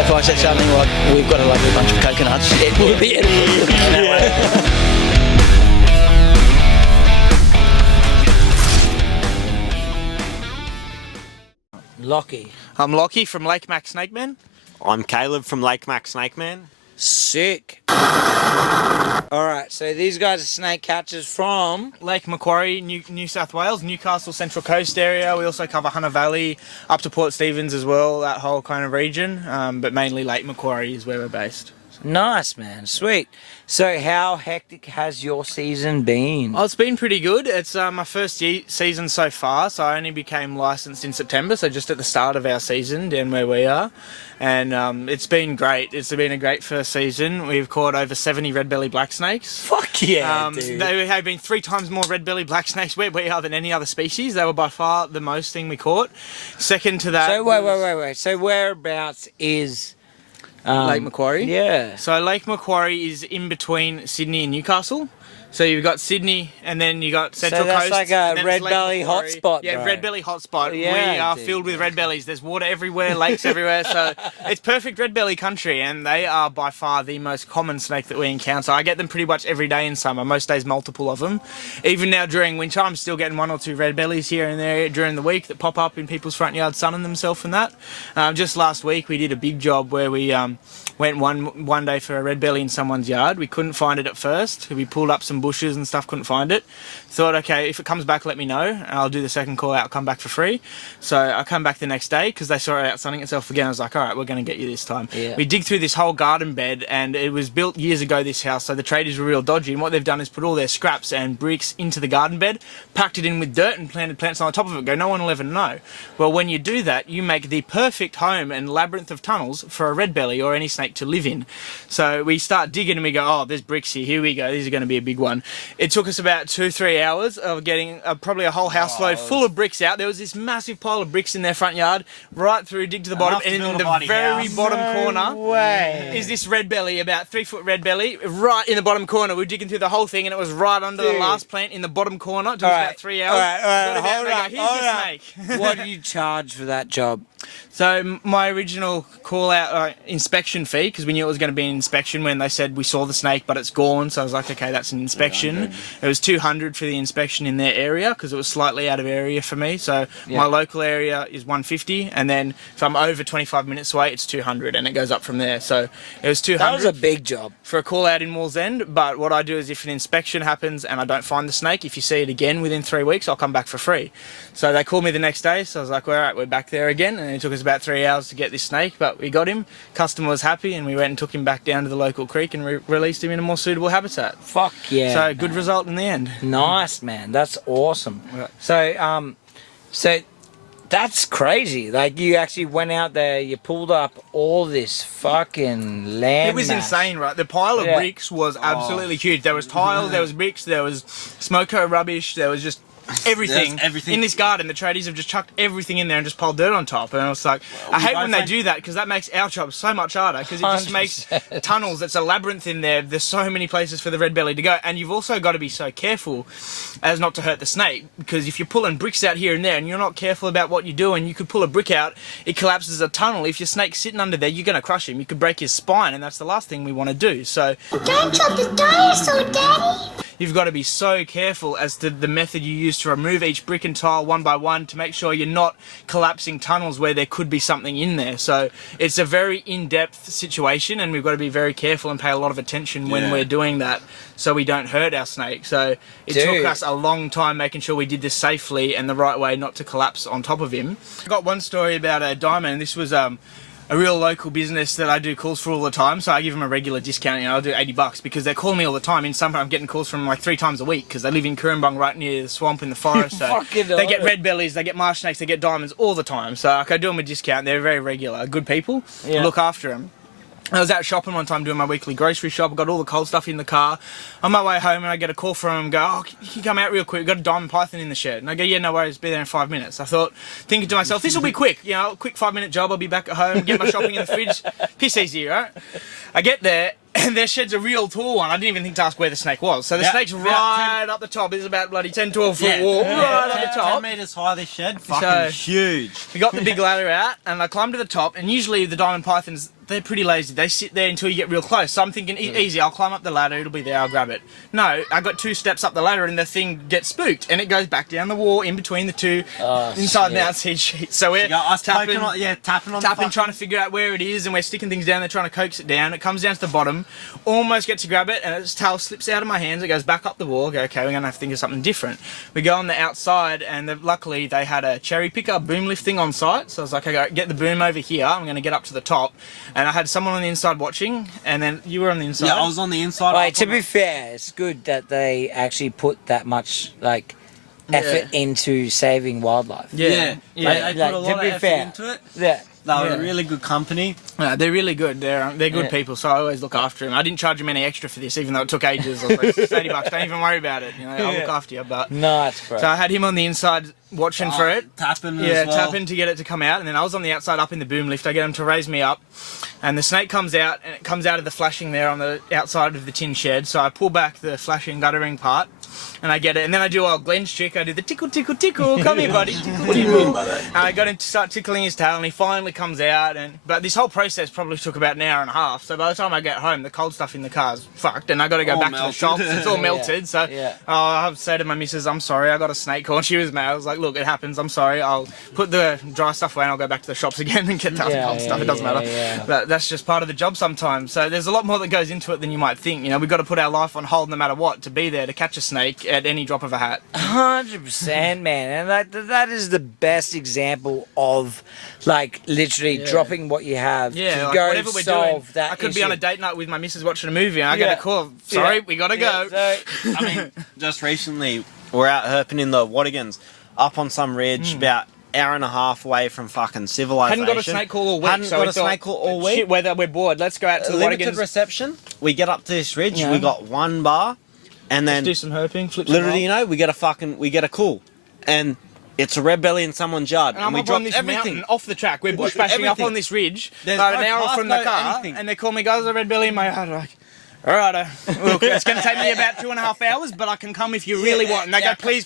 If I said something like, we've got a lovely bunch of coconuts, it would be edible. Lockie. I'm Lockie from LakeMac Snake Man. I'm Kaleb from LakeMac Snake Man. Sick. Alright, so these guys are snake catchers from Lake Macquarie, New South Wales, Newcastle Central Coast area. We also cover Hunter Valley, up to Port Stephens as well, that whole kind of region. But mainly Lake Macquarie is where we're based. Nice, man. Sweet. So how hectic has your season been? Oh, it's been pretty good. It's my first season so far, so I only became licensed in September, so just at the start of our season down where we are. And it's been great. It's been a great first season. We've caught over 70 red-belly black snakes. Fuck yeah, dude. They have been 3 times more red-belly black snakes where we are than any other species. They were by far the most thing we caught. Second to that... So wait. So whereabouts is... Lake Macquarie? Yeah. So Lake Macquarie is in between Sydney and Newcastle. So you've got Sydney, and then you got Central Coast. So that's like a red belly hotspot. Yeah, bro. red belly hotspot. Yeah, we are dude. filled with red bellies. There's water everywhere, lakes everywhere. So it's perfect red belly country, and they are by far the most common snake that we encounter. I get them pretty much every day in summer. Most days, multiple of them. Even now during winter, I'm still getting 1 or 2 red bellies here and there during the week that pop up in people's front yards sunning themselves and that. Just last week, we did a big job where we went one day for a red belly in someone's yard. We couldn't find it at first. We pulled up some bushes and stuff, couldn't find it. Thought, okay, if it comes back, let me know, and I'll do the second call out, come back for free. So I come back the next day because they saw it out sunning itself again. I was like, all right, we're going to get you this time. Yeah. We dig through this whole garden bed, and it was built years ago, this house, so the tradies were real dodgy, and what they've done is put all their scraps and bricks into the garden bed, packed it in with dirt and planted plants on the top of it. Go, no one will ever know. Well, when you do that, you make the perfect home and labyrinth of tunnels for a red belly or any snake to live in. So we start digging and we go, oh, there's bricks here we go, these are going to be a big one. It took us about 2-3 hours of getting probably a whole house load full of bricks out. There was this massive pile of bricks in their front yard, right through, dig to the bottom, and in the very bottom corner is this red belly, about 3 foot red belly, right in the bottom corner. We were digging through the whole thing, and it was right under the last plant in the bottom corner. It took us about 3 hours. All right, Here's your snake. What do you charge for that job? So my original call out inspection fee, because we knew it was going to be an inspection when they said we saw the snake but it's gone, so I was like, okay, that's an inspection. It was $200 for the inspection in their area because it was slightly out of area for me. So my local area is $150, and then if I'm over 25 minutes away, it's $200, and it goes up from there. So it was $200. That was a big job for a call out in Wallsend. But what I do is if an inspection happens and I don't find the snake, if you see it again within 3 weeks, I'll come back for free. So they called me the next day, so I was like, well, all right, we're back there again, and it took us about 3 hours to get this snake, but we got him. Customer was happy, and we went and took him back down to the local creek and released him in a more suitable habitat. Fuck yeah. So good result in the end. Nice, man. That's awesome. Right. So that's crazy. Like, you actually went out there, you pulled up all this fucking land. It was insane, right? The pile of bricks was absolutely huge. There was tiles, there was bricks, there was smoko rubbish, there was just everything in this garden. The tradies have just chucked everything in there and just piled dirt on top, and I was like, I hate when they do that, because that makes our job so much harder, because it just makes tunnels. It's a labyrinth in there. There's so many places for the red belly to go, and you've also got to be so careful as not to hurt the snake, because if you're pulling bricks out here and there and you're not careful about what you do, and you could pull a brick out, it collapses a tunnel. If your snake's sitting under there, you're going to crush him. You could break his spine, and that's the last thing we want to do. So don't chop the dinosaur, Daddy. You've got to be so careful as to the method you use to remove each brick and tile one by one to make sure you're not collapsing tunnels where there could be something in there. So it's a very in-depth situation, and we've got to be very careful and pay a lot of attention when we're doing that, so we don't hurt our snake. So it took us a long time making sure we did this safely and the right way, not to collapse on top of him. I got one story about a diamond, and this was a real local business that I do calls for all the time, so I give them a regular discount. You know, I'll do $80 because they call me all the time. In summer, I'm getting calls from like 3 times a week because they live in Coorambong, right near the swamp in the forest. So they get red bellies, they get marsh snakes, they get diamonds all the time. So I do them a discount. They're very regular, good people. Look after them. I was out shopping one time doing my weekly grocery shop. I got all the cold stuff in the car. On my way home, and I get a call from him. Go, oh, can you come out real quick? We've got a diamond python in the shed. And I go, yeah, no worries. Be there in 5 minutes. I thought, thinking to myself, this will be quick. You know, a quick 5-minute job. I'll be back at home. Get my shopping in the fridge. Piss easy, right? I get there, and their shed's a real tall one. I didn't even think to ask where the snake was. So the snake's right up the top. It's about bloody 10, 12 foot wall, right up the top. 10 metres high, this shed. Fucking huge. We got the big ladder out, and I climbed to the top. And usually the diamond pythons, they're pretty lazy. They sit there until you get real close. So I'm thinking, easy, I'll climb up the ladder. It'll be there. I'll grab it. No, I got 2 steps up the ladder, and the thing gets spooked, and it goes back down the wall in between the two inside and outside sheets. So we're tapping on trying to figure out where it is, and we're sticking things down there trying to coax it down. It comes down to the bottom, almost get to grab it, and its tail slips out of my hands. It goes back up the wall. I go, okay, we're gonna have to think of something different. We go on the outside, and luckily they had a cherry picker boom lift thing on site. So I was like, okay, get the boom over here. I'm gonna get up to the top, and I had someone on the inside watching, and then you were on the inside. Yeah, I was on the inside. Wait, to be fair, it's good that they actually put that much effort into saving wildlife. Yeah. They put a lot of effort into it. Yeah. They were a really good company. They're really good. They're good people, so I always look after them. I didn't charge them any extra for this, even though it took ages. I was like, $30, don't even worry about it. You know, I'll look after you. But Nice, bro. so I had him on the inside watching for it. Tapping as well. Tapping to get it to come out, and then I was on the outside up in the boom lift. I get him to raise me up, and the snake comes out, and it comes out of the flashing there on the outside of the tin shed. So I pull back the flashing guttering part, and I get it, and then I do old Glenn's trick. I do the tickle, tickle, tickle. Come here, buddy. Tickle, tickle. And I got him to start tickling his tail, and he finally comes out. But this whole process probably took about an hour and a half. So by the time I get home, the cold stuff in the car's fucked, and I got to go back to the shop. It's all melted. So I say to my missus, I'm sorry, I got a snake horn. She was mad. I was like, look, it happens. I'm sorry. I'll put the dry stuff away, and I'll go back to the shops again and get the cold stuff. It doesn't matter. But that's just part of the job sometimes. So there's a lot more that goes into it than you might think. You know, we've got to put our life on hold no matter what to be there to catch a snake at any drop of a hat. 100%, man, and that is the best example of literally dropping what you have to go whatever we're solve doing. that I could issue. be on a date night with my missus watching a movie, and I get a call. Sorry, we gotta go. So, I mean, just recently, we're out herping in the Wattigans, up on some ridge, about hour and a half away from fucking civilization. Hadn't got a snake call all week. Hadn't got a snake call all week. Shit, we're bored. Let's go out to the Limited Wattigans. reception. We get up to this ridge. We got one bar, and then do some herping. Flip literally, we get a call, and it's a red belly in someone's yard, and we up drop on this everything mountain off the track. We're bush bashing up on this ridge, There's about no an hour path, from the no car, anything. and they call me, guys, a red belly in my yard. Like, all right, look, it's going to take me about 2.5 hours, but I can come if you really want. And they go, please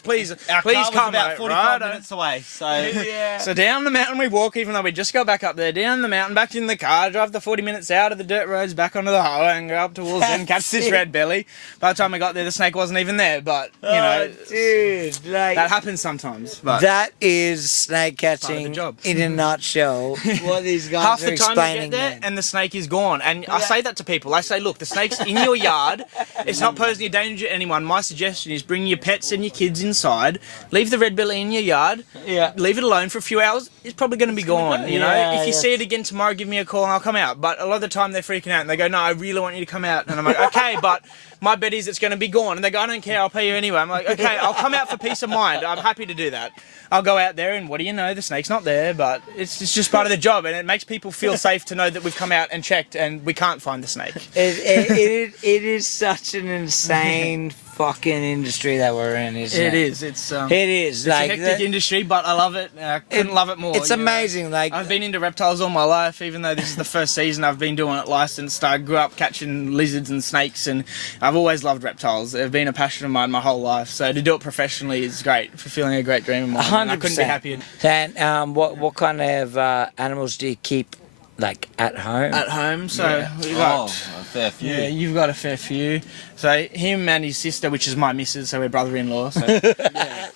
Our car was come. about 45 minutes away. So So down the mountain we walk, even though we just got back up there, down the mountain, back in the car, drive the 40 minutes out of the dirt roads, back onto the highway, and go up towards and catch this red belly. By the time we got there, the snake wasn't even there, but, you know, dude, that happens sometimes. But that is snake catching job. in a nutshell. What these guys half are the time you explaining, get there man. and the snake is gone. And I say that to people. I say, look, the snake's in your yard. It's not posing a danger to anyone. My suggestion is bring your pets and your kids inside. Leave the red belly in your yard. Yeah. Leave it alone for a few hours. It's probably going to be gone. You know. Yeah, If you see it again tomorrow, give me a call and I'll come out. But a lot of the time they're freaking out and they go, no, I really want you to come out. And I'm like, okay, but my bet is it's going to be gone. And they go, I don't care. I'll pay you anyway. I'm like, okay, I'll come out for peace of mind. I'm happy to do that. I'll go out there and what do you know, the snake's not there, but it's just part of the job, and it makes people feel safe to know that we've come out and checked and we can't find the snake. It is such an insane fucking industry that we're in, isn't it? It is. It's It is. it's a hectic industry, but I love it. I couldn't love it more. It's you know. amazing. Like I've been into reptiles all my life, even though this is the first season I've been doing it licensed. I grew up catching lizards and snakes, and I've always loved reptiles. They've been a passion of mine my whole life. So to do it professionally is great, fulfilling a great dream of mine. And I couldn't be happier. And what kind of animals do you keep like at home? At home, so we got. a fair few. Yeah, you've got a fair few. So him and his sister, which is my missus, so we're brother-in-law. So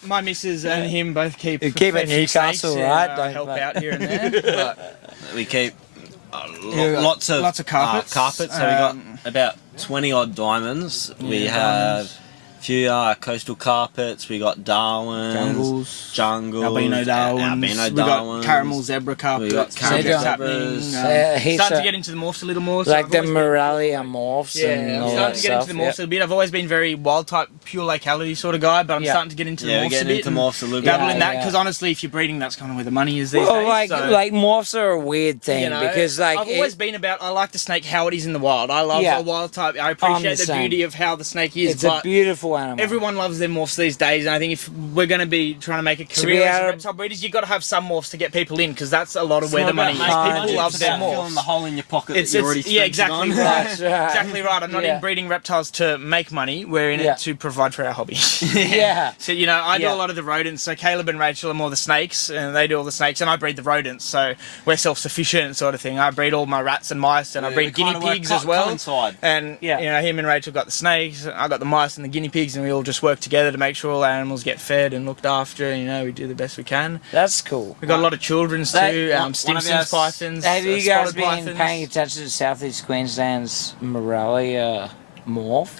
my missus and him both keep. You keep a at fair few Newcastle, snakes, right? I Don't help fuck. out here and there. But we keep got lots of carpets. So we got about 20 odd diamonds. We have a few coastal carpets. We got Darwins, jungles, albino Darwins. We got caramel zebra carpets. We got caramel happening. zebras. Starting to get into the morphs a little more. So Like the Morelia morphs and I'm all starting that to get into stuff. the morphs a little bit. I've always been very wild type, pure locality sort of guy, but I'm starting to get into the we're morphs a getting bit. into morphs a little bit. Dabble in that Yeah. because honestly, if you're breeding, that's kind of where the money is these Well, days. like morphs are a weird thing You know, because like I've always been about. I like the snake how it is in the wild. I love a wild type. I appreciate the same. beauty of how the snake is. it's a but beautiful animal. everyone loves their morphs these days, and I think if we're going to be trying to make a be career as able a to- reptile breeders, you've got to have some morphs to get people in because that's a lot of where the money is. making People money. love their Filling morphs. the hole in your pocket that you already spent yeah, it exactly on. right. That's right. Exactly right. I'm not in breeding reptiles to make money. We're in it to provide for our hobby. Yeah. So, you know, I do a lot of the rodents. So Caleb and Rachel are more the snakes, and they do all the snakes, and I breed the rodents. So we're self-sufficient sort of thing. I breed all my rats and mice, and I breed guinea pigs as well. And, you know, him and Rachel got the snakes, I got the mice and the guinea pigs, and we all just work together to make sure all our animals get fed and looked after. You know, we do the best we can. That's cool. We've got a lot of children's too, Stimson's pythons. Have you guys spotted been pythons. paying attention to Southeast Queensland's Morelia morph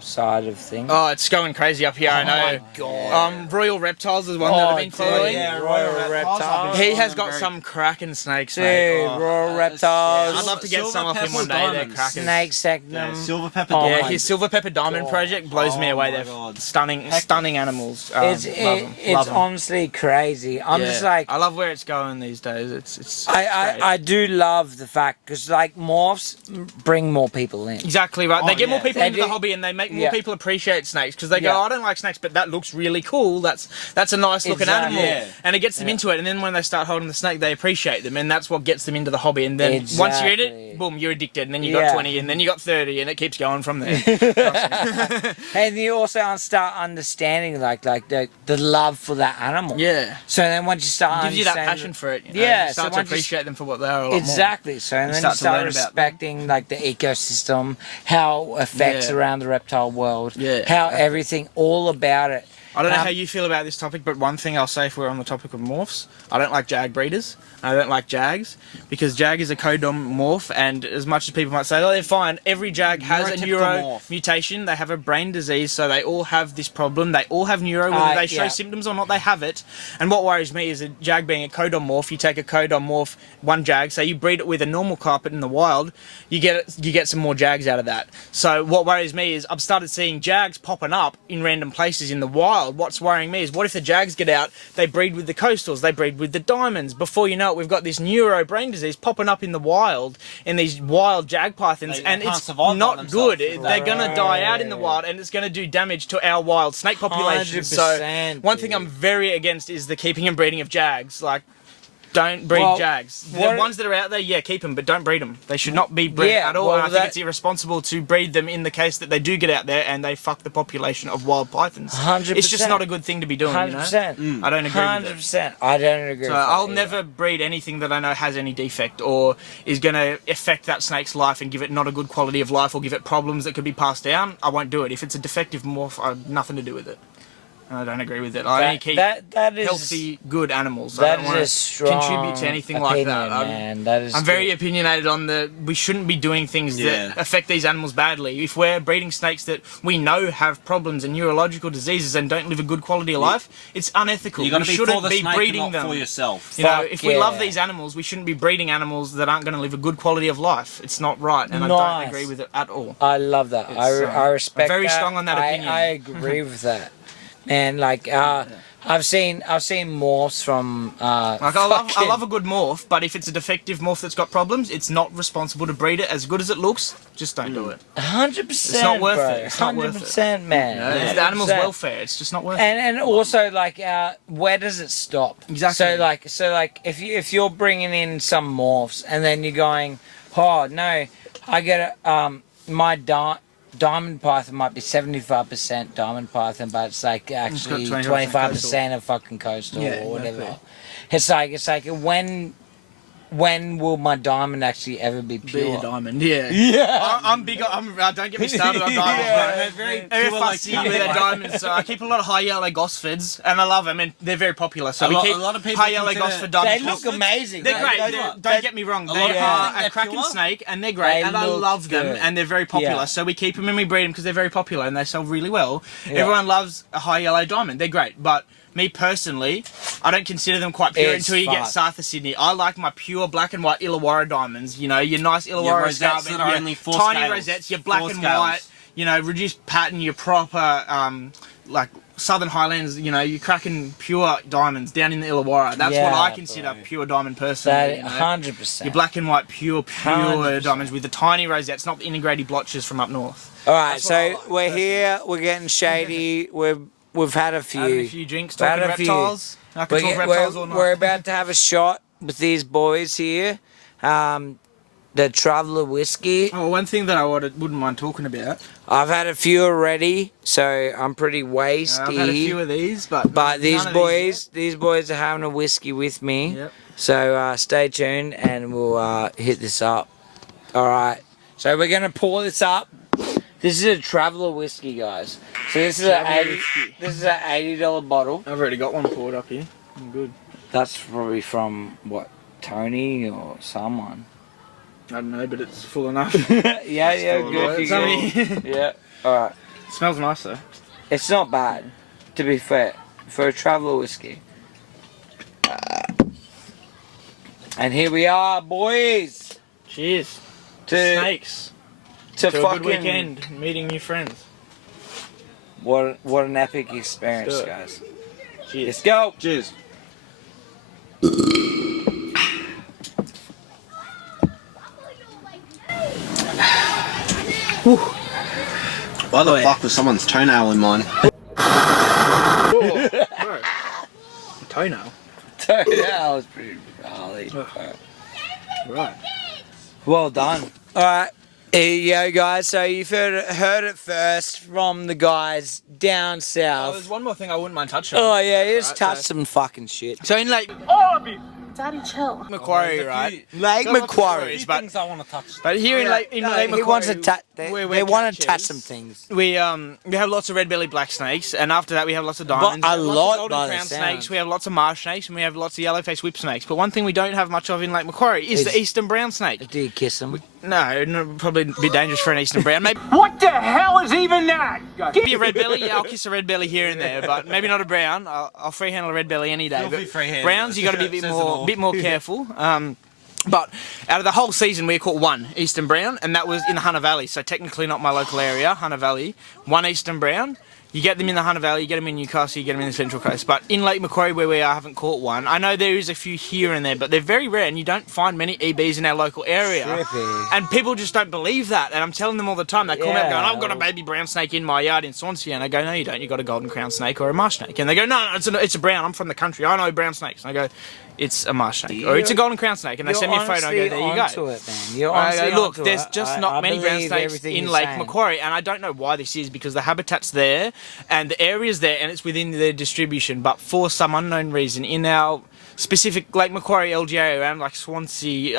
side of things? Oh, it's going crazy up here, I know. my God. Royal Reptiles is one that I've been following. Yeah, Royal Reptiles. He has got some cracking snakes, Dude, mate. Royal Reptiles. I'd love to get Silver some off him pepper one day. They're diamonds. crackers. Snake Sectum. Silver pepper Oh diamond. Yeah, my his Silver Pepper Diamond God. project blows me Oh away. my They're God. stunning animals. It's Love 'em. it's Love 'em. honestly crazy. I'm Yeah. just like I love where it's going these days. It's I do love the fact because like morphs bring more people in. exactly right. They get more people They into the do- hobby, and they make more Yeah. people appreciate snakes because they go, Yeah. oh, I don't like snakes, but that looks really cool. That's a nice looking Exactly. animal, Yeah. and it gets them into it. And then when they start holding the snake, they appreciate them, and that's what gets them into the hobby. And then once you eat Exactly. it, boom, you're addicted. And then you Yeah. got 20, and then you got 30, and it keeps going from there. And you also start understanding like the love for that animal. Yeah. So then once you start Gives you that understanding- passion for it. You know? Yeah, You start so to once you- appreciate them for what they are a lot more. Exactly. So and then start you to start learn about them. respecting like the ecosystem, how it affects Yeah. around the reptile world, Yeah. how everything, all about it. I don't know how you feel about this topic, but one thing I'll say if we're on the topic of morphs, I don't like jag breeders. I don't like jags because jag is a codom morph, and as much as people might say, oh, they're fine, every jag has a Neurotypical neuro morph. mutation. They have a brain disease, so they all have this problem. They all have neuro, whether they show yeah. symptoms or not, they have it. And what worries me is a jag being a codom morph. You take a codom morph, one jag, say you breed it with a normal carpet in the wild, you get some more jags out of that. So what worries me is I've started seeing jags popping up in random places in the wild. What's worrying me is what if the jags get out, they breed with the coastals, they breed with the diamonds. Before you know it, we've got this neuro brain disease popping up in the wild, in these wild jag pythons, They and can't it's survive by not themselves. good. They're gonna die out in the wild, and it's gonna do damage to our wild snake population. So 100%, one thing I'm very against is the keeping and breeding of jags. Like, don't breed Well, jags. The what- ones that are out there, yeah, keep them, but don't breed them. They should not be bred Yeah, at all. well, And I think that- it's irresponsible to breed them in the case that they do get out there and they fuck the population of wild pythons. 100%. It's just not a good thing to be doing. 100%. You know? I don't agree with it. 100%. I don't agree. So with that I'll either. never breed anything that I know has any defect or is going to affect that snake's life and give it not a good quality of life or give it problems that could be passed down. I won't do it. If it's a defective morph, I have nothing to do with it. And I don't agree with it. I only keep that is healthy, good animals. I that don't is want a to strong contribute to anything like that. opinion, man. That is I'm very good. opinionated on we shouldn't be doing things Yeah. that affect these animals badly. If we're breeding snakes that we know have problems and neurological diseases and don't live a good quality of life, it's unethical. You got We to be shouldn't for the be snake and breeding not them. for yourself. You know, Fuck if we love yeah. these animals, we shouldn't be breeding animals that aren't going to live a good quality of life. It's not right, and I Nice. don't agree with it at all. I love that. I respect. I'm very that. strong on that opinion. I agree with that. And like I've seen morphs from Like I love a good morph, but if it's a defective morph that's got problems, it's not responsible to breed it. As good as it looks, just don't do it. 100%. It's not worth bro. it. It's not worth it. 100%, man. You know, it's the animal's 100%. welfare. It's just not worth it. And also like where does it stop? Exactly. So like if you're bringing in some morphs and then you're going, oh no, I get my diamond python might be 75% diamond python, but it's like actually 25% of fucking coastal Yeah, or whatever. exactly. It's like when when will my diamond actually ever be Be pure? a diamond, yeah. Yeah. I'm big. Don't get me started on diamonds, Yeah. bro. Very fussy with their diamonds. So I keep a lot of high yellow Gosfords, and I love them, and they're very popular. So we keep a lot of people high yellow consider- Gosford They diamonds. look amazing. They're great. They- Don't get me wrong. lot They of people are think a they're cracking pure. snake, and they're great, They and I look love them, good. and they're very popular. Yeah. So we keep them and we breed them because they're very popular and they sell really well. Yeah. Everyone loves a high yellow diamond. They're great, but me personally, I don't consider them quite pure It's until you get fucked. south of Sydney. I like my pure black and white Illawarra diamonds. You know, your nice Illawarra rosettes scarab, that are your only 4 tiny scales. rosettes, your black 4 and scales. white. You know, reduced pattern, your proper like Southern Highlands. You know, you're cracking pure diamonds down in the Illawarra. That's what I Yeah, consider bro. pure diamond personally. That you know? 100%. Your black and white, pure 100%. diamonds with the tiny rosettes, not the integrated blotches from up north. All right, That's what I so like, we're here. We're getting shady. We've had a few. Having a few drinks, We've had talking a few. reptiles. I can talk reptiles all night. We're about to have a shot with these boys here. The Traveller whiskey. Oh, one thing that I wouldn't mind talking about. I've had a few already, so I'm pretty wasty. I've had a few of these, but These none of boys are having a whiskey with me. Yep. So stay tuned and we'll hit this up. All right. So we're gonna pour this up. This is a Traveller whiskey, guys. So this is Traveller This is an $80 bottle. I've already got one poured up here. I'm good. That's probably from what, Tony or someone. I don't know, but it's full enough. Yeah, full good. enough. You It's good. only- Yeah. All right. smells nice though. It's not bad, to be fair, for a Traveller whiskey. And here we are, boys. Cheers. To Snakes. to To a fucking good weekend, meeting new friends. what an epic experience, Let's do it. guys. Cheers. Let's go. Cheers. Why the fuck was someone's toenail in mine? Oh, bro. Toenail. That was pretty gnarly. Right. Well done. All right. Here you go, guys. So you've heard it first from the guys down There's south. one more thing I wouldn't mind touching on. Oh yeah, you just Right, touch so- some fucking shit. So in Lake Daddy, chill. Macquarie, right? Lake Got lots of Macquarie. stories, but I want to touch. But here in Lake he Macquarie, wants to touch. They where we're want to touch catchers, some things. We have lots of red belly black snakes, and after that we have lots of diamonds. But a we have lot lots of golden by the crown sound. snakes. We have lots of marsh snakes, and we have lots of yellow face whip snakes. But one thing we don't have much of in Lake Macquarie is the eastern brown snake. Do you kiss them? No, probably a bit dangerous for an eastern brown. Maybe What the hell is even that? a red belly. Yeah, I'll kiss a red belly here and there, but maybe not a brown. I'll free handle a red belly any day. You'll But be free-handed. browns, you got to be a Says it all. bit more careful. But out of the whole season, we caught one eastern brown, and that was in the Hunter Valley. So technically not my local area, Hunter Valley. One eastern brown. You get them in the Hunter Valley, you get them in Newcastle, you get them in the Central Coast. But in Lake Macquarie, where we are, I haven't caught one. I know there is a few here and there, but they're very rare, and you don't find many EBs in our local area. Trippy. And people just don't believe that. And I'm telling them all the time. They call me up Yeah. going, I've got a baby brown snake in my yard in Swansea. And I go, no, you don't. You've got a golden crown snake or a marsh snake. And they go, no, it's a brown. I'm from the country. I know brown snakes. And I go, it's a marsh snake. Or it's a golden crown snake. And they send me a photo. I go, there you go. Onto it, man. You're I honestly go, look, onto there's it. just I not many brown believe snakes everything in you're Lake saying. Macquarie, and I don't know why this is because the habitat's there and the area's there and it's within their distribution, but for some unknown reason in our specific Lake Macquarie LGA around like Swansea,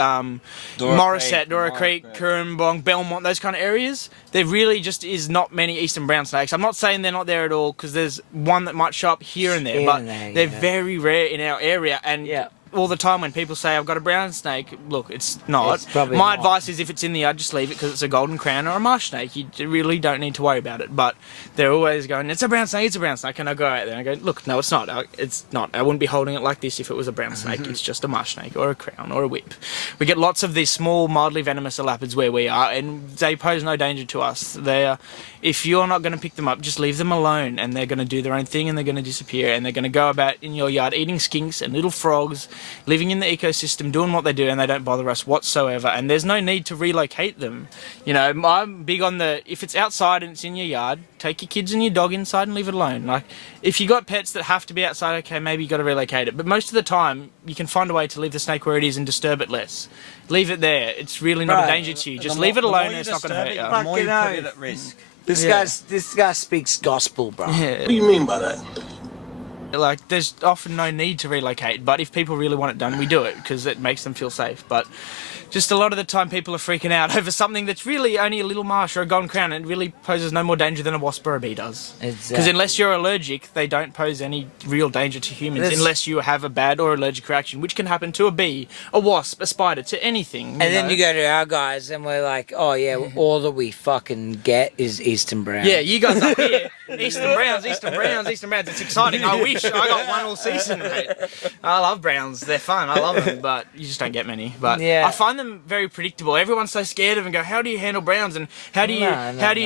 Morisset, Dora Creek, Currumbong, Belmont, those kind of areas, there really just is not many eastern brown snakes. I'm not saying they're not there at all because there's one that might show up here and there, Here but and there, they're yeah. very rare in our area. And Yeah. all the time when people say I've got a brown snake, look, it's not. It's probably My not. advice is if it's in the yard, just leave it because it's a golden crown or a marsh snake. You really don't need to worry about it. But they're always going, it's a brown snake, it's a brown snake. And I go out there and I go, look, no, it's not. It's not. I wouldn't be holding it like this if it was a brown snake. It's just a marsh snake or a crown or a whip. We get lots of these small, mildly venomous elapids where we are, and they pose no danger to us. They're, if you're not going to pick them up, just leave them alone, and they're going to do their own thing, and they're going to disappear, and they're going to go about in your yard eating skinks and little frogs, living in the ecosystem, doing what they do, and they don't bother us whatsoever. And there's no need to relocate them. You know, I'm big on the, if it's outside and it's in your yard, take your kids and your dog inside and leave it alone. Like, if you got pets that have to be outside, okay, maybe you got to relocate it. But most of the time, you can find a way to leave the snake where it is and disturb it less. Leave it there. It's really not a Right. danger to you. Just leave it alone and it's not going to hurt you. The more you Fucking put it oath. at risk. This Yeah. guy speaks gospel, bro. Yeah. What do you mean by that? Like, there's often no need to relocate, but if people really want it done, we do it because it makes them feel safe. But just a lot of the time, people are freaking out over something that's really only a little marsh or a golden crown, and it really poses no more danger than a wasp or a bee does. Because unless you're allergic, they don't pose any real danger to humans unless you have a bad or allergic reaction, which can happen to a bee, a wasp, a spider, to anything. And then you go to our guys, and we're like, oh yeah, all that we fucking get is Eastern Browns. Yeah, you guys up here, Eastern Browns, Eastern Browns, Eastern Browns. It's exciting. I wish I got one all season, mate. I love Browns. They're fun. I love them, but you just don't get many. But Yeah. I find them very predictable. Everyone's so scared of them. Go, how do you handle Browns, and how do you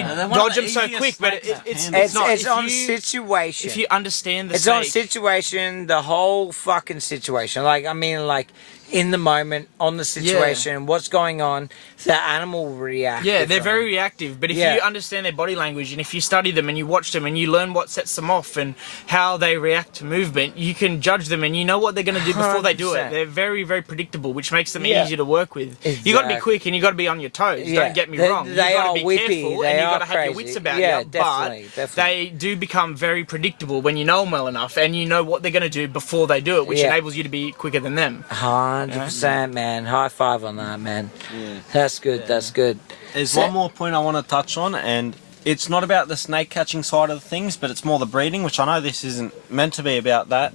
dodge them so quick? But it's not. It's If on you- situation. If you understand the It's snake, on situation, the whole fucking situation. Like, I mean, like, in the moment, on the situation, what's going on, the animal will react. yeah, they're differently. very reactive. But if Yeah. you understand their body language, and if you study them and you watch them and you learn what sets them off and how they react to movement, you can judge them and you know what they're going to do before they do it. 100%. They're very, very predictable, which makes them Yeah. easier to work with. You got to be Exactly. quick and you got to be on your toes. Yeah. Don't get me They- wrong. they You got are to be whippy. careful They and you are got to have your crazy. wits about Yeah, you. definitely, But definitely. they do become very predictable when you know them well enough and you know what they're going to do before they do it, which Yeah. enables you to be quicker than them. 100%, man. High five on that, man. Yeah. That's good. That's good. There's So- one more point I want to touch on, and it's not about the snake catching side of things, but it's more the breeding, which I know this isn't meant to be about that.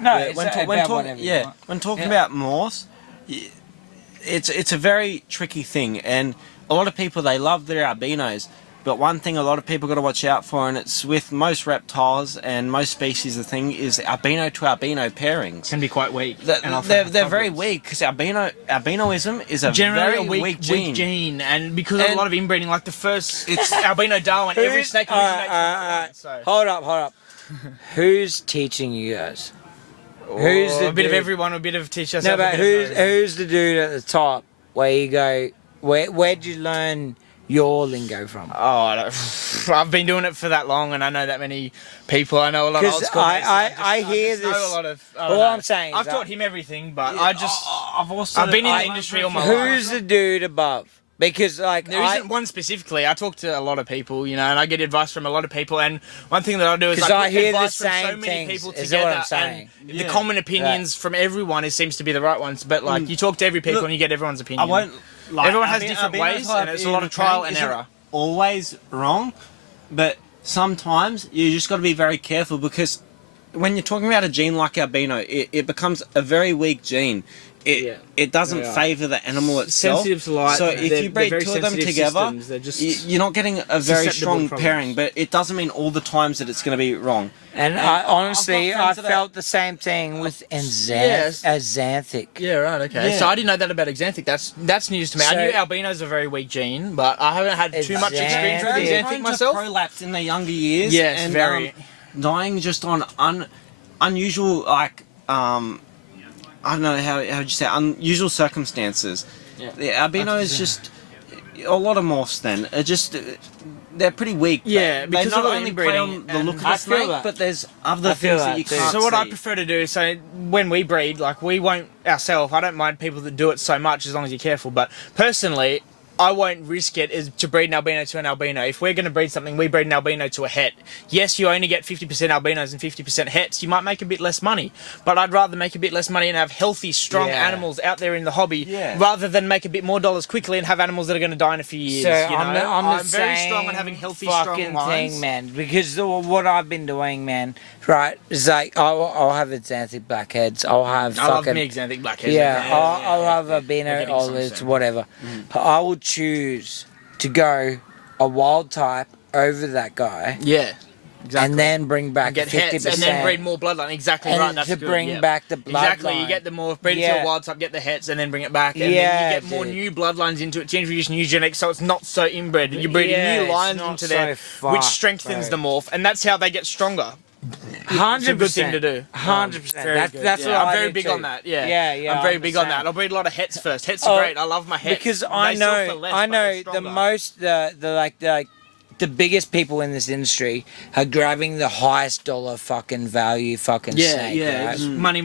No, Yeah, it's when about talking, whatever you yeah, want. when talking Yeah. about morphs, it's a very tricky thing, and a lot of people, they love their albinos, but one thing a lot of people got to watch out for, and it's with most reptiles and most species, the thing is albino to albino pairings. Can be quite weak. and often They're have very problems. weak because albinoism is a Generally very a weak gene, and because of a And- lot of inbreeding, like the first albino Darwin, every Who's- snake originates from one, so. Hold up. Who's teaching you guys? Who's the a bit of dude- everyone, a bit of teach No, yourself. but who's the dude at the top where you go? Where'd you learn your lingo from? Oh, I don't, I've been doing it for that long, and I know that many people. I know a lot of 'Cause old school mates, and I just hear know this- a lot of. I all don't know. I'm saying is I've that- taught him everything, but I've I've been in the industry all my life. Who's the dude above? Because like There isn't one specifically. I talk to a lot of people, you know, and I get advice from a lot of people. And one thing that I do is 'Cause I I put hear the advice from so same many things, people is together. what I'm saying. And the common opinions from everyone seems to be the right ones. But like you talk to every people Look, and you get everyone's opinion. I won't. Like, Everyone has albino- different albino ways, type and it's a lot of trial and isn't error. Always wrong, but sometimes you just got to be very careful because when you're talking about a gene like albino, it becomes a very weak gene. It doesn't They are. favour the animal itself. Sensitive to light. So if They're you breed very two of them sensitive together, systems. They're just you're not getting a very susceptible strong to problems. pairing. But it doesn't mean all the times that it's going to be wrong. And I honestly, I've got I friends that felt the same thing with Yes. Xanthic. Yeah, right, okay. Yeah. So I didn't know that about Xanthic. That's news to me. So- I knew albino's a very weak gene, but I haven't had too much experience with Xanthic. Xanthic Prone to myself. prolapse in their younger years. Yes, and, very. Dying just on unusual, like, I don't know how would you say, unusual circumstances. Yeah. The albino is just a lot of morphs. Then are just they're pretty weak. Yeah, they because not of the only play on inbreeding the look of and- the I feel snake, that. but there's other I feel things that that you too. can't. So what I see. prefer to do, so when we breed, like we won't ourselves, I don't mind people that do it so much as long as you're careful, but personally, I won't risk it is to breed an albino to an albino. If we're going to breed something, we breed an albino to a het. Yes, you only get 50% albinos and 50% hets. You might make a bit less money, but I'd rather make a bit less money and have healthy, strong Yeah. animals out there in the hobby Yeah. rather than make a bit more dollars quickly and have animals that are going to die in a few years. So you know? I'm the very same strong on having healthy, fucking strong lines. thing, man. Because what I've been doing, man, right, is like I'll have Xanthic blackheads. I'll have I love fucking me Xanthic blackheads. yeah. I'll have albino getting some olives, soon. whatever. I will choose to go a wild type over that guy, Yeah. Exactly. and then bring back get 50%, hets and then breed more bloodline. Exactly and right. That's to good, bring yeah. back the bloodline. Exactly, you get the more breed it to Yeah. a wild type, get the hets, and then bring it back, and Yeah, then you get more dude. new bloodlines into it to introduce new genetics, so it's not so inbred. You're breeding Yeah, new it's lines not into so there, which fucked, strengthens bro. the morph, and that's how they get stronger. 100%. It's a good thing to do. 100%. Very That's good. that's yeah, what I'm I very do big too. on that. Yeah, yeah. I'm very the big on same. that. I'll breed a lot of hets first. Hets are Oh, great. I love my hets Because They I sell know, for less, I but they're know the stronger. most, the biggest people in this industry are grabbing the highest dollar fucking value fucking Yeah, snake. yeah, right? it's money.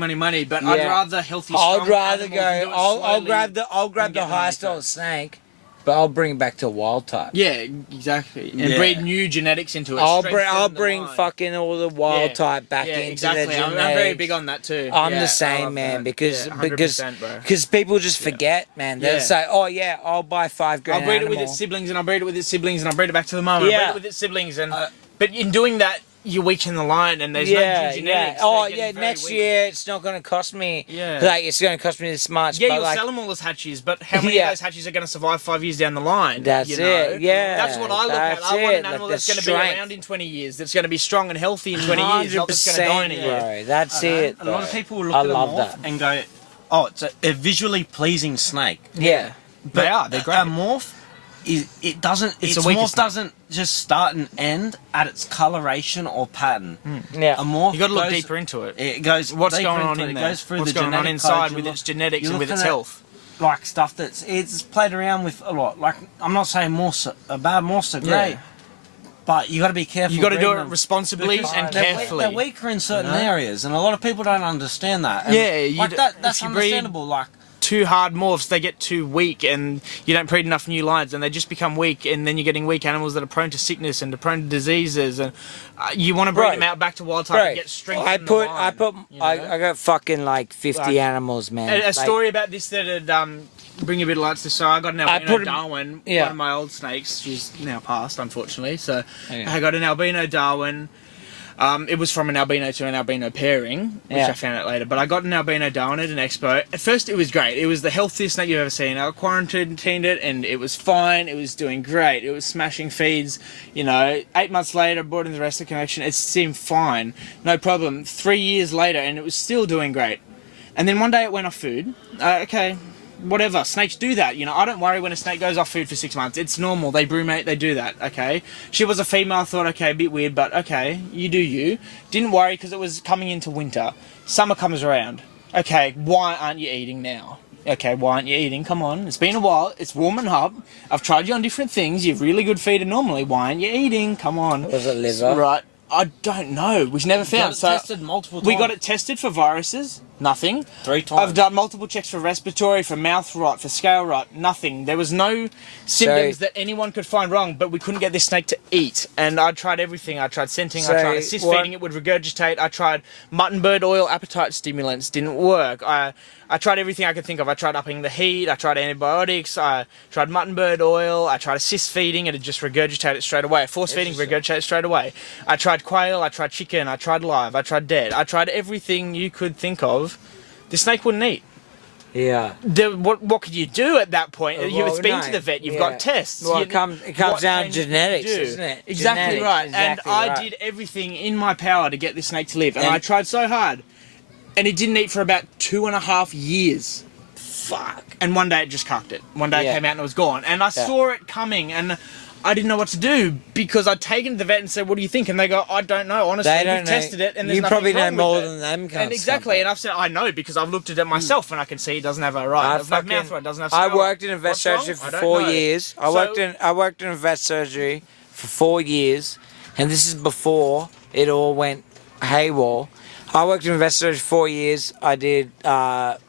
But I'd Yeah. rather healthy. Strong I'd rather animals go. and do it I'll slowly grab the and get highest money dollar snake, but I'll bring it back to wild type. Yeah, exactly. And breed new genetics into it. I'll strengthen the bring line. fucking all the wild type back into exactly. the genetics. I'm very big on that too. I'm Yeah, the I same, love man, that. because Yeah, 100%, bro. people just forget, man. They'll Yeah. say, "Oh yeah, I'll buy 5 grand." I'll breed it animal. with its siblings, and I'll breed it with its siblings, and I'll breed it back to the mum, and I'll Yeah. breed it with its siblings, and but in doing that, you weaken the line, and there's no Yeah, new yeah. genetics. Oh They're getting yeah, very next weak. year it's not going to cost me. Yeah. Like it's going to cost me this much. Yeah, but you'll like, sell them all as hatchies, but how many Yeah. of those hatchies are going to survive 5 years down the line? That's you know? it, yeah, That's what I look at. that's I want it, an animal like that's the going to be strength. around in 20 years, that's going to be strong and healthy in 20 years, not that's going to die in a year. bro. That's it. A lot of bro. people look I at a love morph that. and go, "Oh, it's a visually pleasing snake." Yeah. But They are. They're great. A morph it doesn't. It's Its a weaker morph snake. doesn't just start and end at its coloration or pattern. Yeah. A morph. You got to look goes- deeper into it. It goes. What's deeper going on into in it. there? It goes through What's the going on genetic inside code. with You're its genetics you're and with its looking at, health? like stuff it's played around with a lot. Like I'm not saying morphs are bad. Morphs are great. Yeah. But you got to be careful. You got to do breeding it them. responsibly Because and they're carefully. They're weaker in certain areas, and a lot of people don't understand that. And Yeah, you like d- that's if you breed- understandable. Like Too hard morphs, they get too weak, and you don't breed enough new lines, and they just become weak, and then you're getting weak animals that are prone to sickness and are prone to diseases, and you want to breed Bro. them out back to wild type Bro, and get strength. I in the put, line, you know? I got fucking like 50 Like, animals, man. A Like, story about this that'd bring a bit of light to this. So I got an I albino put 'em- Darwin, yeah. one of my old snakes. She's now passed, unfortunately. So Yeah. I got an albino Darwin. It was from an albino to an albino pairing, which Yeah. I found out later. But I got an albino Darwin at an expo. At first, it was great. It was the healthiest snake you've ever seen. I quarantined it, and it was fine. It was doing great. It was smashing feeds. You know, 8 months later, brought in the rest of the connection. It seemed fine, no problem. 3 years later, and it was still doing great. And then one day it went off food. Okay, whatever. Snakes do that. You know, I don't worry when a snake goes off food for 6 months. It's normal. They brumate. They do that. Okay. She was a female. I thought, okay, a bit weird, but okay, you do you. Didn't worry because it was coming into winter. Summer comes around. Okay, why aren't you eating now? Okay, why aren't you eating? Come on. It's been a while. It's warming up. I've tried you on different things. You're really good feeder normally. Why aren't you eating? Come on. Was it liver? Right. I don't know. We've never got found. it So tested multiple we times. got it tested for viruses. Nothing. 3 times. I've done multiple checks for respiratory, for mouth rot, for scale rot. Nothing. There was no symptoms that anyone could find wrong, but we couldn't get this snake to eat. And I tried everything. I tried scenting. I tried assist feeding. It would regurgitate. I tried mutton bird oil appetite stimulants. Didn't work. I tried everything I could think of. I tried upping the heat. I tried antibiotics. I tried mutton bird oil. I tried assist feeding. It'd just regurgitate it straight away. Force feeding, regurgitate it straight away. I tried quail. I tried chicken. I tried live. I tried dead. I tried everything you could think of. The snake wouldn't eat. Yeah. What could you do at that point? Well, You've been no, to the vet. You've yeah. got tests. Well, You- it comes what down can to you genetics, do? isn't it? Exactly Genetics, right. exactly and I right. did everything in my power to get this snake to live, and And- I tried so hard. And it didn't eat for about 2.5 years. Fuck. And one day it just cucked it. One day Yeah. it came out and it was gone. And I saw it coming, and I didn't know what to do because I'd taken it to the vet and said, "What do you think?" And they go, "I don't know. Honestly, They we've don't know. tested it, and there's You nothing probably know wrong with more it." than them. And exactly, and I've said, "I know because I've looked at it myself, and I can see it doesn't have a right. I Doesn't have mouth right. Doesn't have. I scale worked in a right. vet What's wrong? surgery I for don't 4 know. years. I So- worked in a vet surgery for 4 years, and this is before it all went haywire. I worked in a vet surgery for 4 years. I did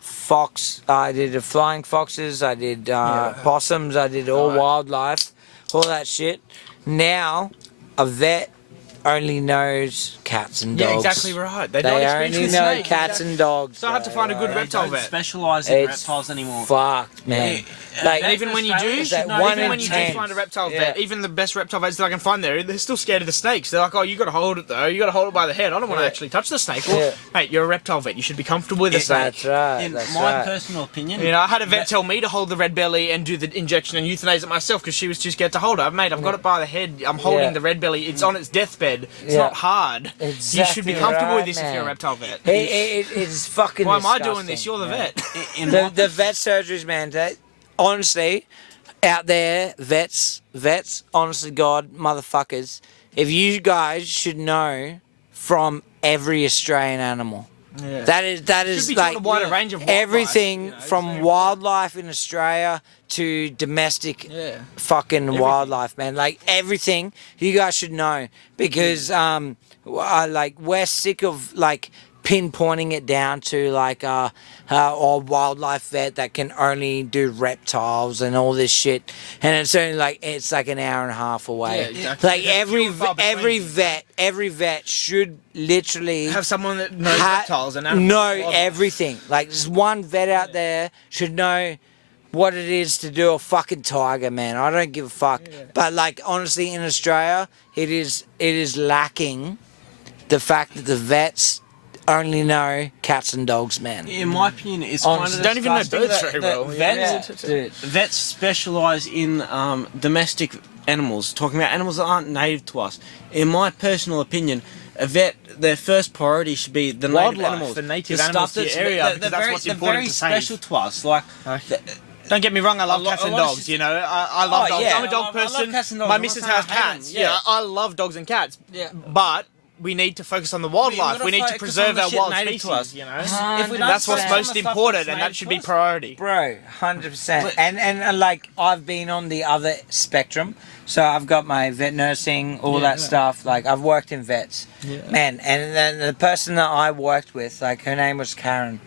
fox. I did flying foxes. I did possums. I did all wildlife, all that shit. Now, a vet only knows cats and dogs. Yeah, exactly right. They They don't experience only with know snakes. cats and dogs. So I had to find a good They reptile don't vet. specialise in It's reptiles anymore. fucked, man. Like, And even when you do, It's like even 1 when in you 10. do find a reptile Yeah. vet, even the best reptile vets that I can find there, they're still scared of the snakes. They're like, "Oh, you got to hold it though. You got to hold it by the head. I don't want to Yeah. actually touch the snake." Well, Yeah. mate, you're a reptile vet. You should be comfortable with a snake. That's right. In That's my right. personal opinion, You know, I had a vet tell me to hold the red belly and do the injection and euthanize it myself because she was too scared to hold it. Mate, I've got it by the head. I'm holding Yeah. the red belly. It's on its deathbed. It's Yeah. not hard. You should be Exactly comfortable with right, this if you're a man. reptile vet. It's fucking. Why am I disgusting, doing this? You're the man. vet. in my The vet surgeries, man. Honestly, out there, vets, honestly, God, motherfuckers, if you guys should know from every Australian animal. Yeah. That is Should be taught like a wider range of wildlife, everything you know, it's from very wildlife in Australia to domestic Yeah. fucking wildlife, man. Like everything you guys should know because we're sick of like pinpointing it down to like a wildlife vet that can only do reptiles and all this shit, and it's only like an hour and a half away. Yeah, exactly. Like They're every few and far between. every vet should literally Have someone that knows reptiles and animals. know Wildlife. everything. Like just one vet out there should know what it is to do a fucking tiger, man. I don't give a fuck. But like honestly, in Australia, it is lacking the fact that the vets only know cats and dogs, man. In my opinion, it's Honestly, kind of don't even know disgusting birds that- very that well. Vets, Dude. vets specialise in domestic animals, talking about animals that aren't native to us. In my personal opinion, a vet, their first priority should be the native Wildlife, animals. the native stuff animals to that's- your area, they're because that's very, what's they're important very to save. special to us. Like, Don't get me wrong, I love A lot- cats and a lot of dogs, shit- you know. I love dogs. yeah. I'm a dog I love person. cats and dogs. My I'm not missus saying has I hate cats. them, Yeah. yeah. I love dogs and cats. Yeah. But we need to focus on the wildlife. We need to preserve our wild native species, to us. you know. If we don't That's what's focus on most the stuff important, that's and that native should to be us, priority. Bro, 100%. But- And like I've been on the other spectrum, so I've got my vet nursing, all that stuff. Like I've worked in vets, man. And then the person that I worked with, like her name was Karen,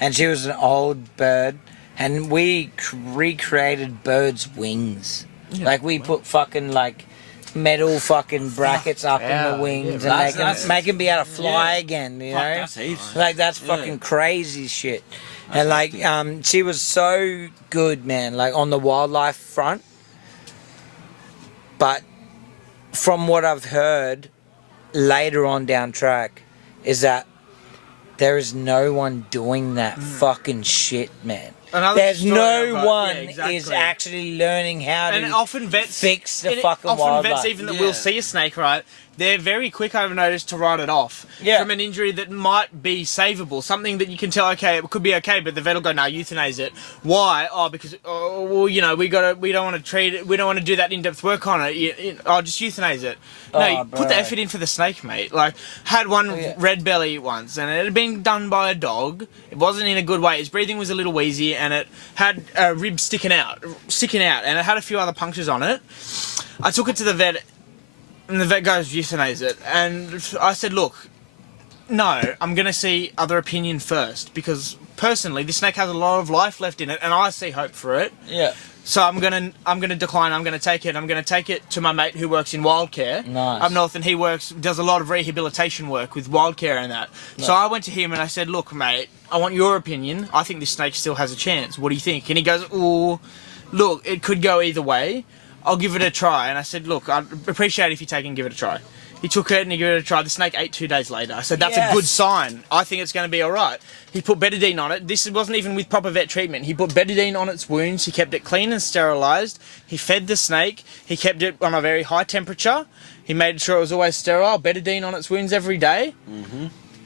and she was an old bird, and we recreated birds' wings. Like we put fucking like metal fucking brackets up in Yeah, the wings yeah, and that's- make them be able to fly yeah. again. You Fuck, know, that's heaps. like that's Yeah. fucking crazy shit. And like she was so good, man, like on the wildlife front. But from what I've heard later on down track is that there is no one doing that fucking shit, man. Another There's story no about- one yeah, exactly. is actually learning how And to often vets fix the and fucking often wildlife. vets even that Yeah. will see a snake, right? They're very quick, I've noticed, to write it off Yeah. from an injury that might be savable, something that you can tell, okay, it could be okay, but the vet will go, no, euthanize it. Why? Oh, because well, you know, we don't want to treat it, we don't want to do that in-depth work on it. Oh, just euthanize it. No, Oh, put the bro. effort in for the snake, mate. Like, had one red belly once, and it had been done by a dog. It wasn't in a good way. His breathing was a little wheezy, and it had a rib sticking out, and it had a few other punctures on it. I took it to the vet, and the vet goes, euthanize it. And I said, look, no, I'm going to see other opinion first, because personally, this snake has a lot of life left in it, and I see hope for it. Yeah. So I'm gonna decline. I'm gonna take it. I'm gonna take it to my mate who works in wild care Nice. up north, and he does a lot of rehabilitation work with wild care and that. So I went to him and I said, "Look, mate, I want your opinion. I think this snake still has a chance. What do you think?" And he goes, "Oh, look, it could go either way. I'll give it a try." And I said, "Look, I'd appreciate it if you take it and give it a try." He took it and he gave it a try. The snake ate 2 days later. I said, that's a good sign. I think it's going to be all right. He put betadine on it. This wasn't even with proper vet treatment. He put betadine on its wounds. He kept it clean and sterilised. He fed the snake. He kept it on a very high temperature. He made sure it was always sterile. Betadine on its wounds every day.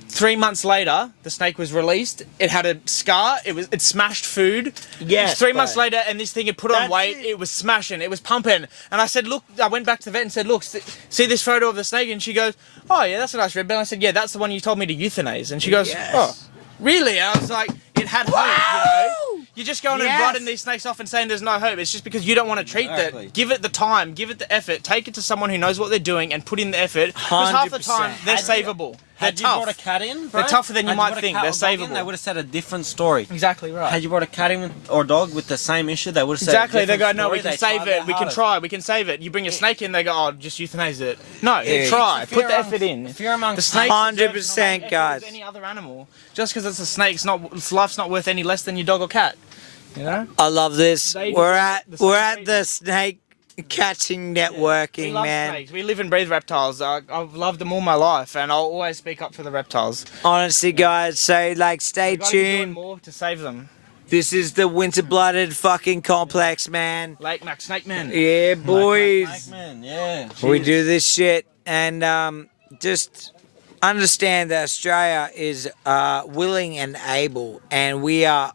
3 months later, the snake was released. It had a scar. It smashed food. Yes, 3 months bro. later, and this thing had put on That's weight. it. It was smashing. It was pumping. And I said, look, I went back to the vet and said, look, see this photo of the snake? And she goes, oh yeah, that's a nice red bell. I said, yeah, that's the one you told me to euthanize. And she goes, oh, really? And I was like, it had hope, you know? You're just going and writing these snakes off and saying there's no hope. It's just because you don't want to treat Exactly. that. Give it the time, give it the effort, take it to someone who knows what they're doing and put in the effort. Because half the time, 100%. they're savable. They're Had you brought a tough. cat in, bro? They're tougher than you Had might brought a think. cat They're or dog in, savable. They would have said a different story. Exactly right. Had you brought a cat in or dog with the same issue, they would have said Exactly, a they go, different no, we story. can save it, we can try, we can save it. You bring a snake in, they go, oh, just euthanize it. No, try, put the effort in. If you're amongst The snake 100%, guys. Any other animal, just because it's a snake, its life's not worth any less than your dog or cat. You know? I love this. They We're deserve the at same the snake catching We networking, love man. snakes. We live and breathe reptiles. I've loved them all my life, and I'll always speak up for the reptiles. Honestly, guys, so like stay We've got to be doing tuned. more to save them. This is the winter-blooded fucking complex, man. LakeMac, Snake Man. Yeah, boys. Man, yeah. We do this shit, and just understand that Australia is willing and able, and we are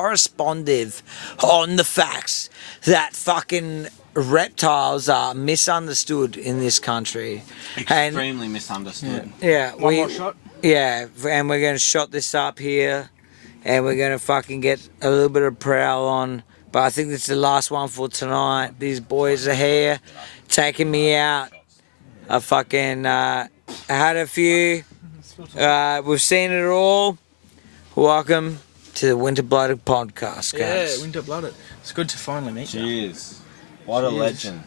correspondive on the facts that fucking reptiles are misunderstood in this country. And Extremely misunderstood. yeah, One more shot. yeah, and we're gonna shot this up here, and we're gonna fucking get a little bit of prowl on. But I think this is the last one for tonight. These boys are here, taking me out. I fucking had a few. We've seen it all. Welcome to the Winter Blooded podcast, guys. Yeah, Winter Blooded. It's good to finally meet you. Cheers. What a legend.